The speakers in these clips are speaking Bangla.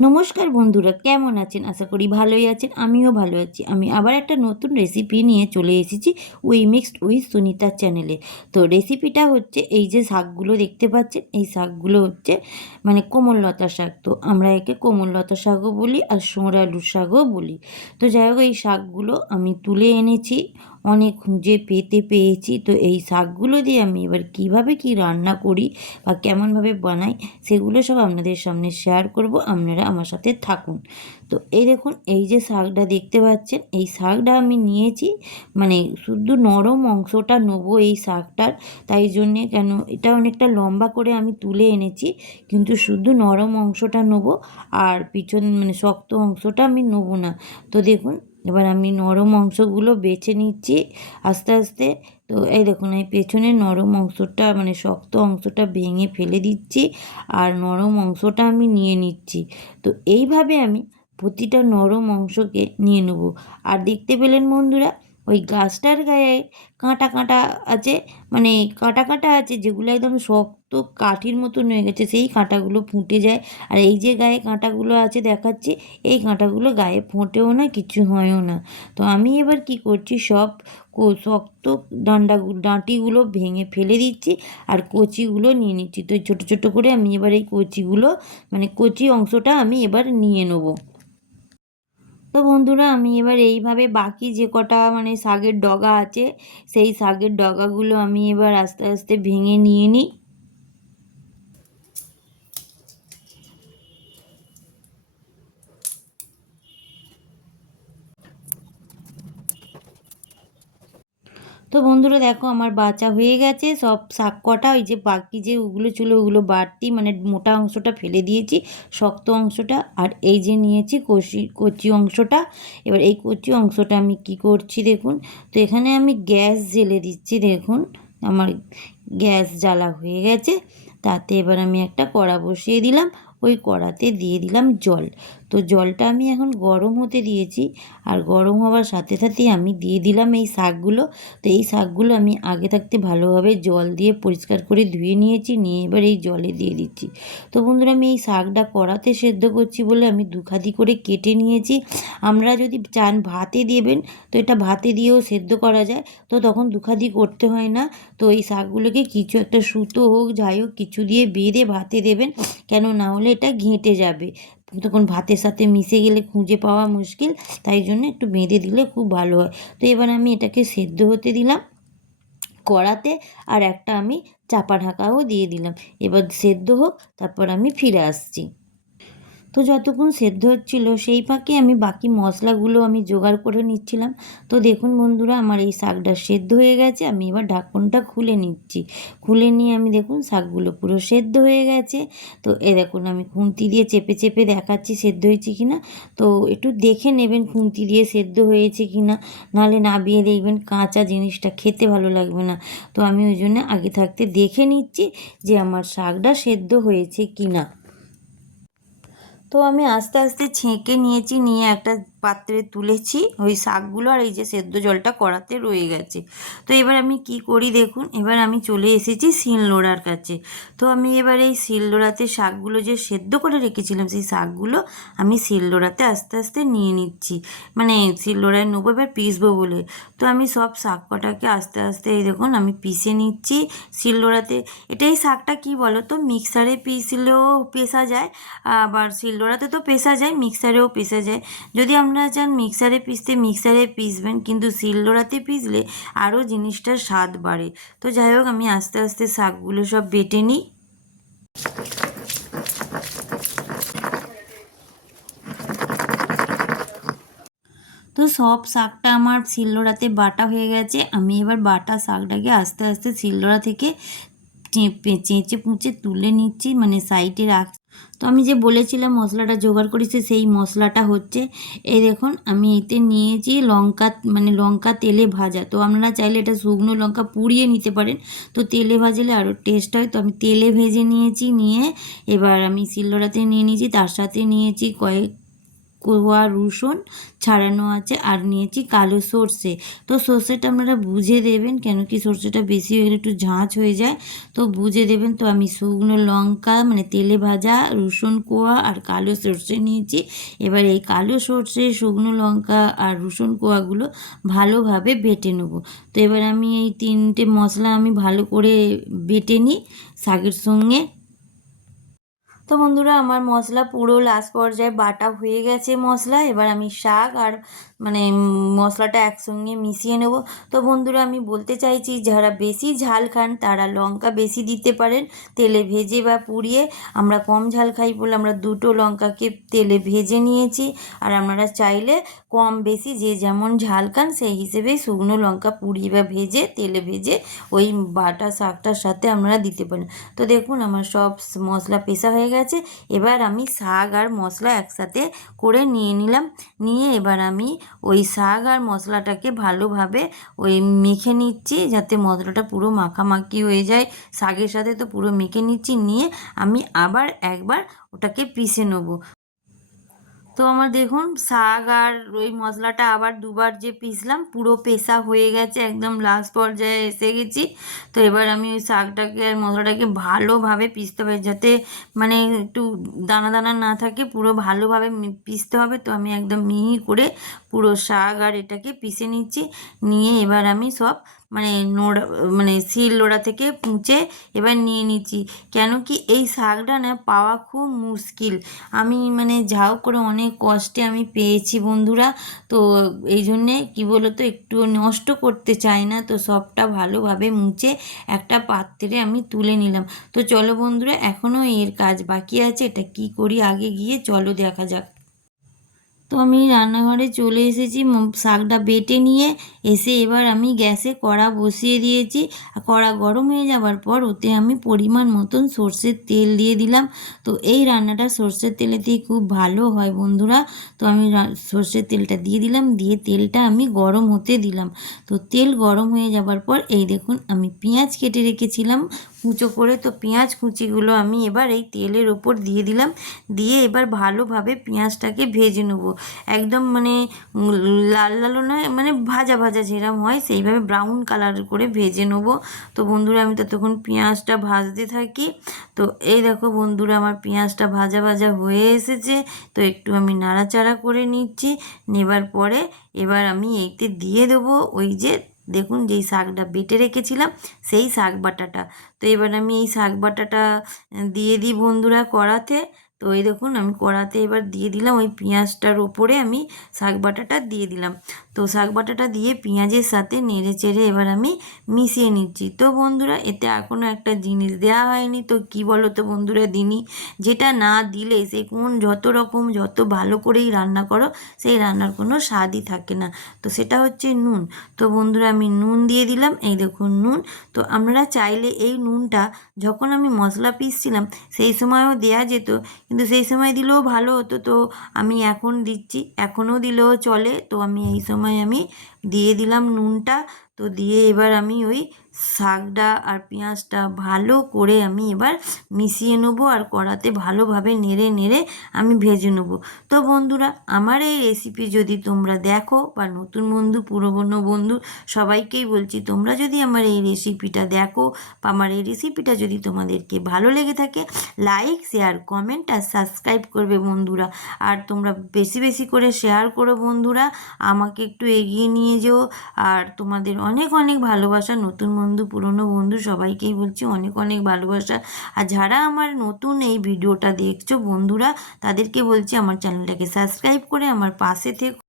নমস্কার বন্ধুরা, কেমন আছেন? আশা করি ভালোই আছেন। আমিও ভালো আছি। আমি আবার একটা নতুন রেসিপি নিয়ে চলে এসেছি উই মিক্সড উইথ সুনিতার চ্যানেলে। তো রেসিপিটা হচ্ছে, এই যে শাকগুলো দেখতে পাচ্ছেন, এই শাকগুলো হচ্ছে মানে কোমললতা শাক। তো আমরা একে কোমললতা শাকও বলি আর সোঁড় আলুর শাকও বলি। তো যাই হোক, এই শাকগুলো আমি তুলে এনেছি, অনেক খুঁজে পেয়েছি। তো এই শাকগুলো দিয়ে আমি এবার কিভাবে কি রান্না করি বা কেমনভাবে বানাই, সেগুলো সব আপনাদের সামনে শেয়ার করব। আপনারা আমার সাথে থাকুন। তো এই দেখুন, এই যে শাকটা দেখতে পাচ্ছেন, এই শাকটা আমি নিয়েছি, মানে শুধু নরম অংশটা নেবো এই শাকটার। তাই জন্যে, কেন এটা অনেকটা লম্বা করে আমি তুলে এনেছি, কিন্তু শুধু নরম অংশটা নেবো, আর পিছন মানে শক্ত অংশটা আমি নেবো না। তো দেখুন, এবার আমি নরম অংশগুলো বেছে নিচ্ছি আস্তে আস্তে। তো এই দেখুন, এই পেছনের নরম অংশটা মানে শক্ত অংশটা ভেঙে ফেলে দিচ্ছি, আর নরম অংশটা আমি নিয়ে নিচ্ছি। তো এইভাবে আমি প্রতিটা নরম অংশকে নিয়ে নেব। আর দেখতে পেলেন বন্ধুরা, ওই গাছটার গায়ে কাঁটা কাঁটা আছে, মানে কাঁটা কাঁটা আছে, যেগুলো একদম শক্ত কাঠির মতন হয়ে গেছে, সেই কাঁটাগুলো ফুটে যায়। আর এই যে গায়ে কাঁটাগুলো আছে দেখাচ্ছি, এই কাঁটাগুলো গায়ে ফোটেও না, কিছু হয়ও না। তো আমি এবার কি করছি, সব শক্ত ডাঁটিগুলো ভেঙে ফেলে দিচ্ছি, আর কচিগুলো নিয়ে নিচ্ছি। তো ছোটো ছোটো করে আমি এবার এই কচিগুলো, মানে কচি অংশটা আমি এবার নিয়ে নেবো। তো বন্ধুরা, আমি এবার এইভাবে বাকি যে কটা মানে শাকের ডগা আছে, সেই শাকের ডগাগুলো আমি এবার আস্তে আস্তে ভেঙে নিয়ে নিই। তো বন্ধুরা দেখো, আমার বাছা হয়ে গেছে সব শাক কটা। ওই যে বাকি যে ওগুলো ছিল, ওগুলো বাড়তি, মানে মোটা অংশটা ফেলে দিয়েছি, শক্ত অংশটা, আর এই যে নিয়েছি কচি অংশটা। এবার এই কচি অংশটা আমি কি করছি দেখুন। তো এখানে আমি গ্যাস জ্বেলে দিচ্ছি। দেখুন, আমার গ্যাস জ্বালা হয়ে গেছে। তাতে এবার আমি একটা কড়া বসিয়ে দিলাম, ওই কড়াতে দিয়ে দিলাম জল। তো জলটা আমি এখন গরম হতে দিয়েছি, আর গরম হওয়ার সাথে সাথেই আমি দিয়ে দিলাম এই শাকগুলো। তো এই শাকগুলো আমি আগে থাকতে ভালোভাবে জল দিয়ে পরিষ্কার করে ধুয়ে নিয়েছি, নিয়ে এবার এই জলে দিয়ে দিচ্ছি। তো বন্ধুরা, আমি এই শাকটা কড়াতে সেদ্ধ করছি বলে আমি দুখাদি করে কেটে নিয়েছি। আমরা যদি চান ভাতে দেবেন, তো এটা ভাতে দিয়েও সেদ্ধ করা যায়, তো তখন দুখাদি করতে হয় না। তো এই শাকগুলোকে কিছু একটা সুতো হোক, যাই হোক, কিছু দিয়ে বেঁধে ভাতে দেবেন, কেন না হলে এটা ঘেঁটে যাবে, তখন ভাতের সাথে মিশে গেলে খুঁজে পাওয়া মুশকিল। তাই জন্য একটু বেঁধে দিলে খুব ভালো হয়। তো এবার আমি এটাকে সেদ্ধ হতে দিলাম কড়াতে, আর একটা আমি চাপা ঢাকাও দিয়ে দিলাম। এবার সেদ্ধ হোক, তারপর আমি ফিরে আসছি। তো যতক্ষণ সেদ্ধ হচ্ছিল, সেই ফাঁকে আমি বাকি মশলাগুলো আমি জোগাড় করে নিচ্ছিলাম। তো দেখুন বন্ধুরা, আমার এই শাকটা সেদ্ধ হয়ে গেছে। আমি এবার ঢাকনটা খুলে নিচ্ছি। খুলে নিয়ে আমি দেখুন, শাকগুলো পুরো সেদ্ধ হয়ে গেছে। তো দেখুন, আমি খুন্তি দিয়ে চেপে চেপে দেখাচ্ছি সেদ্ধ হয়েছে কি না। তো একটু দেখে নেবেন খুন্তি দিয়ে সেদ্ধ হয়েছে কি না, নাহলে নাবিয়ে দেখবেন কাঁচা জিনিসটা খেতে ভালো লাগবে না। তো আমি ওই জন্য আগে থাকতে দেখে নিচ্ছি যে আমার শাকটা সেদ্ধ হয়েছে কি না। তো আমি আস্তে আস্তে ছেঁকে নিয়েছি, নিয়ে একটা পাত্রে তুলেছি ওই শাকগুলো, আর এই যে সেদ্ধ জলটা কড়াতে রয়ে গেছে। তো এবার আমি কি করি দেখুন, এবার আমি চলে এসেছি শিলনোড়ার কাছে। তো আমি এবার এই শিলনোড়াতে শাকগুলো যে সেদ্ধ করে রেখেছিলাম, সেই শাকগুলো আমি শিলনোড়াতে আস্তে আস্তে নিয়ে নিচ্ছি, মানে শিলনোড়ায় নেবো এবার পিসবো বলে। তো আমি সব শাক কটাকে আস্তে আস্তে এই দেখুন আমি পিষে নিচ্ছি শিলনোড়াতে। এটাই শাকটা কি বলো তো, মিক্সারে পিষলেও পেষা যায়, আবার শিলনোড়াতে তো পেষা যায়, মিক্সারেও পেষা যায়। যদি আপনারা চান মিক্সারে পিষতে, মিক্সারে পিষবেন, কিন্তু শিলনোড়াতে পিষলে আরও জিনিসটার স্বাদ বাড়ে। তো যাই হোক, আমি আস্তে আস্তে শাকগুলো সব বেটে নিই। তো সব শাকটা আমার শিলনোড়াতে বাটা হয়ে গেছে। আমি এবার বাটা শাকটাকে আস্তে আস্তে শিলনোড়া থেকে চেঁচে পুঁচে তুলে নিচ্ছি, মানে সাইডে রাখ। তো আমি যে বলেছিলাম মশলাটা জোগাড় করেছি, সেই মশলাটা হচ্ছে, এই দেখুন আমি এতে নিয়েছি লঙ্কা, মানে লঙ্কা তেলে ভাজা। তো আপনারা চাইলে এটা শুকনো লঙ্কা পুড়িয়ে নিতে পারেন, তো তেলে ভাজলে আরও টেস্ট হয়। তো আমি তেলে ভেজে নিয়েছি, নিয়ে এবার আমি শিলনোড়াতে নিয়ে নিয়েছি, তার সাথে নিয়েছি কোয়া রসুন ছাড়ানো আছে, আর নিয়েছি কালো সর্ষে। তো সর্ষেটা আপনারা বুঝে দেবেন, কেন কি সর্ষেটা বেশি হয়ে গেলে একটু ঝাঁঝ হয়ে যায়, তো বুঝে দেবেন। তো আমি শুকনো লঙ্কা মানে তেলে ভাজা রসুন কোয়া আর কালো সর্ষে নিয়েছি। এবার এই কালো সর্ষে, শুকনো লঙ্কা আর রসুন কোয়াগুলো ভালোভাবে বেটে নেব। তো এবার আমি এই তিনটে মশলা আমি ভালো করে বেটে নিই শাকের সঙ্গে। তো বন্ধুরা আমার মশলা পুরো লাস্ট পর্যায়ে বাটা হয়ে গেছে মশলা। এবার আমি শাক আর মানে মশলাটা একসঙ্গে মিশিয়ে নেব। তো বন্ধুরা আমি বলতে চাইছি, যারা বেশি ঝাল খান তারা লঙ্কা বেশি দিতে পারেন তেলে ভেজে বা পুড়িয়ে। আমরা কম ঝাল খাই বলে আমরা দুটো লঙ্কাকে তেলে ভেজে নিয়েছি। আর আপনারা চাইলে কম বেশি যে যেমন ঝাল খান সেই হিসেবেই শুকনো লঙ্কা পুড়িয়ে বা ভেজে তেলে ভেজে ওই বাটা শাকটার সাথে আপনারা দিতে পারেন। তো দেখুন আমার সব মশলা পেশা হয়ে গেছে। এবার আমি শাক আর মশলা একসাথে করে নিয়ে নিলাম। নিয়ে এবার আমি ওই শাক আর মশলাটাকে ভালোভাবে ওই মেখে নিচ্ছি, যাতে মশলাটা পুরো মাখামাখি হয়ে যায় শাকের সাথে। তো পুরো মেখে নিচ্ছি, নিয়ে আমি আবার একবার ওটাকে পিষে নেবো। তো আমার দেখুন শাক আর ওই মশলাটা আবার দুবার যে পিষলাম পুরো পেষা হয়ে গেছে, একদম লাস্ট পর্যায়ে এসে গেছি। তো এবার আমি ওই শাকটাকে আর মশলাটাকে ভালোভাবে পিষতে হবে, যাতে মানে একটু দানা দানা না থাকে, পুরো ভালোভাবে পিষতে হবে। তো আমি একদম মিহি করে পুরো শাক আর এটাকে পিষে নিচ্ছি। নিয়ে এবার আমি সব মানে নোড়া মানে শিল নোড়া থেকে পুঁচে এবার নিয়ে নিচ্ছি। কেন কি এই শাকটা না পাওয়া খুব মুশকিল। আমি মানে যাও করে অনেক কষ্টে আমি পেয়েছি বন্ধুরা। তো এই জন্যে কী বলো তো, একটু নষ্ট করতে চাই না। তো সবটা ভালোভাবে মুছে একটা পাত্রে আমি তুলে নিলাম। তো চলো বন্ধুরা, এখনও এর কাজ বাকি আছে, এটা কি করি আগে গিয়ে চলো দেখা যাক। তো আমি রান্নাঘরে চলে এসেছি, শাকটা বেটে নিয়ে এসে এবার আমি গ্যাসে কড়া বসিয়ে দিয়েছি। কড়া গরম হয়ে যাওয়ার পর ওতে আমি পরিমাণ মতন সর্ষের তেল দিয়ে দিলাম। তো এই রান্নাটা সর্ষের তেলেতেই খুব ভালো হয় বন্ধুরা। তো আমি সর্ষের তেলটা দিয়ে দিলাম, দিয়ে তেলটা আমি গরম হতে দিলাম। তো তেল গরম হয়ে যাওয়ার পর এই দেখুন আমি পেঁয়াজ কেটে রেখেছিলাম কুচো করে। তো পেঁয়াজ কুচিগুলো আমি এবার এই তেলের ওপর দিয়ে দিলাম, দিয়ে এবার ভালোভাবে পেঁয়াজটাকে ভেজে নেবো। একদম মানে লাল লালও নয়, মানে ভাজা ভাজা যেরকম হয় সেইভাবে ব্রাউন কালার করে ভেজে নেবো। তো বন্ধুরা আমি ততক্ষণ পেঁয়াজটা ভাজতে থাকি। তো এই দেখো বন্ধুরা আমার পেঁয়াজটা ভাজা ভাজা হয়ে এসেছে। তো একটু আমি নাড়াচাড়া করে নিচ্ছি। নেবার পরে এবার আমি এইতে দিয়ে দেবো ওই যে দেখুন যেই শাকটা বেটে রেখেছিলাম সেই শাক বাটাটা। তো এবার আমি এই শাক বাটাটা দিয়ে দিই বন্ধুরা কড়াতে। তো এই দেখুন আমি কড়াতে এবার দিয়ে দিলাম, ওই পেঁয়াজটার ওপরে আমি শাক বাটাটা দিয়ে দিলাম। তো শাক বাটাটা দিয়ে পেঁয়াজের সাথে নেড়ে চেড়ে এবার আমি মিশিয়ে নিচ্ছি। তো বন্ধুরা এতে এখনও একটা জিনিস দেওয়া হয়নি, তো কি বলো তো বন্ধুরা দিনই, যেটা না দিলে সে কোন যত রকম যত ভালো করেই রান্না করো সেই রান্নার কোনো স্বাদই থাকে না। তো সেটা হচ্ছে নুন। তো বন্ধুরা আমি নুন দিয়ে দিলাম, এই দেখুন নুন। তো আপনারা চাইলে এই নুনটা যখন আমি মশলা পিসছিলাম সেই সময়ও দেয়া যেত, কিন্তু সেই সময় দিলেও ভালো হতো। তো আমি এখন দিচ্ছি, এখনও দিলেও চলে। তো আমি এই সময় আমি দিয়ে দিলাম নুনটা। তো দিয়ে এবার আমি ওই শাকটা আর পেঁয়াজটা ভালো করে আমি এবার মিশিয়ে নেবো, আর কড়াতে ভালোভাবে নেড়ে নেড়ে আমি ভেজে নেবো। তো বন্ধুরা আমার এই রেসিপি যদি তোমরা দেখো, বা নতুন বন্ধু পুরনো বন্ধু সবাইকেই বলছি, তোমরা যদি আমার এই রেসিপিটা দেখো বা আমার এই রেসিপিটা যদি তোমাদেরকে ভালো লেগে থাকে, লাইক শেয়ার কমেন্ট আর সাবস্ক্রাইব করবে বন্ধুরা। আর তোমরা বেশি বেশি করে শেয়ার করো বন্ধুরা, আমাকে একটু এগিয়ে নিয়ে যেও। আর তোমাদের অনেক অনেক ভালোবাসা, নতুন বন্ধু পুরনো বন্ধু সবাইকেই বলছি অনেক অনেক ভালোবাসা। আর যারা আমার নতুন এই ভিডিওটা দেখছো বন্ধুরা, তাদেরকে বলছি আমার চ্যানেলটাকে সাবস্ক্রাইব করে আমার পাশে থেকে।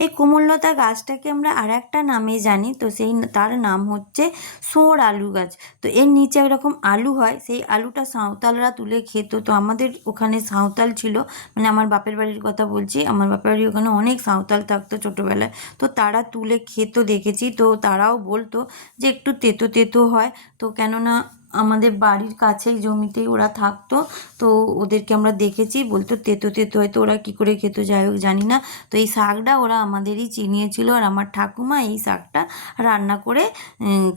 এই কোমললতা গাছটাকে আমরা আর একটা নামে জানি, তো সেই তার নাম হচ্ছে শোঁড় আলু গাছ। তো এর নিচে এরকম আলু হয়, সেই আলুটা সাঁওতালরা তুলে খেত। তো আমাদের ওখানে সাঁওতাল ছিল, মানে আমার বাপের বাড়ির কথা বলছি, আমার বাপের বাড়ির ওখানে অনেক সাঁওতাল থাকতো ছোটোবেলায়। তো তারা তুলে খেত দেখেছি। তো তারাও বলতো যে একটু তেতো তেতো হয়। তো কেননা আমাদের বাড়ির কাছেই জমিতেই ওরা থাকতো, তো ওদেরকে আমরা দেখেছি, বলতো তেতো তেতো হয়তো, ওরা কী করে খেত যাই হোক জানি না। তো এই শাকটা ওরা আমাদেরই চিনিয়েছিল, আর আমার ঠাকুমা এই শাকটা রান্না করে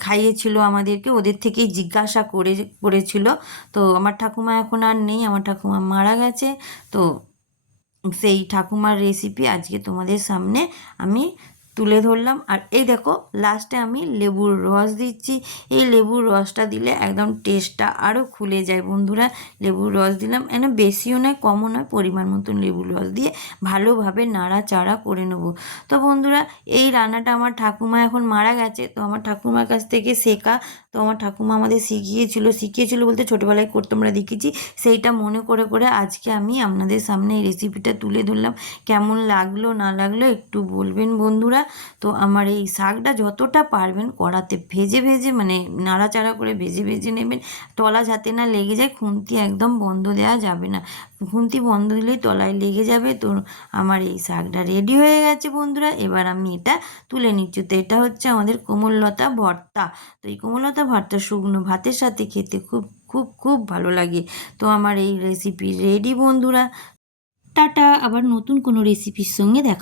খাইয়েছিল আমাদেরকে, ওদের থেকেই জিজ্ঞাসা করেছিল। তো আমার ঠাকুমা এখন আর নেই, আমার ঠাকুমা মারা গেছে। তো সেই ঠাকুমার রেসিপি আজকে তোমাদের সামনে আমি তুলে ধরলাম। আর এই দেখো লাস্টে আমি লেবুর রস দিচ্ছি। এই লেবুর রসটা দিলে একদম টেস্টটা আরও খুলে যায় বন্ধুরা। লেবুর রস দিলাম, বেশিও নয় কমও নয়, পরিমাণ মতন লেবুর রস দিয়ে ভালোভাবে নাড়াচাড়া করে নেবো। তো বন্ধুরা, এই রান্নাটা আমার ঠাকুমা এখন মারা গেছে, তো আমার ঠাকুমার কাছ থেকে শেখা। তো আমার ঠাকুমা আমাদের শিখিয়েছিল বলতে ছোটোবেলায় করতে আমরা দেখেছি, সেইটা মনে করে করে আজকে আমি আপনাদের সামনে এই রেসিপিটা তুলে ধরলাম। কেমন লাগলো না লাগলো একটু বলবেন বন্ধুরা। তো আমার এই শাকটা যতটা পারবেন কড়াতে ভেজে ভেজে, মানে নাড়াচাড়া করে ভেজে ভেজে নেবেন, তলা যাতে না লেগে যায়। খুন্তি একদম বন্ধ দেওয়া যাবে না, খুন্তি বন্ধ দিলেই তলায় লেগে যাবে। তো আমার এই শাকটা রেডি হয়ে গেছে বন্ধুরা, এবার আমি এটা তুলে নিচ্ছি। তো এটা হচ্ছে আমাদের কোমললতা ভর্তা। তো এই কোমললতা ভর্তা শুকনো ভাতের সাথে খেতে খুব খুব খুব ভালো লাগে। তো আমার এই রেসিপি রেডি বন্ধুরা। টাটা, আবার নতুন কোনো রেসিপির সঙ্গে দেখা।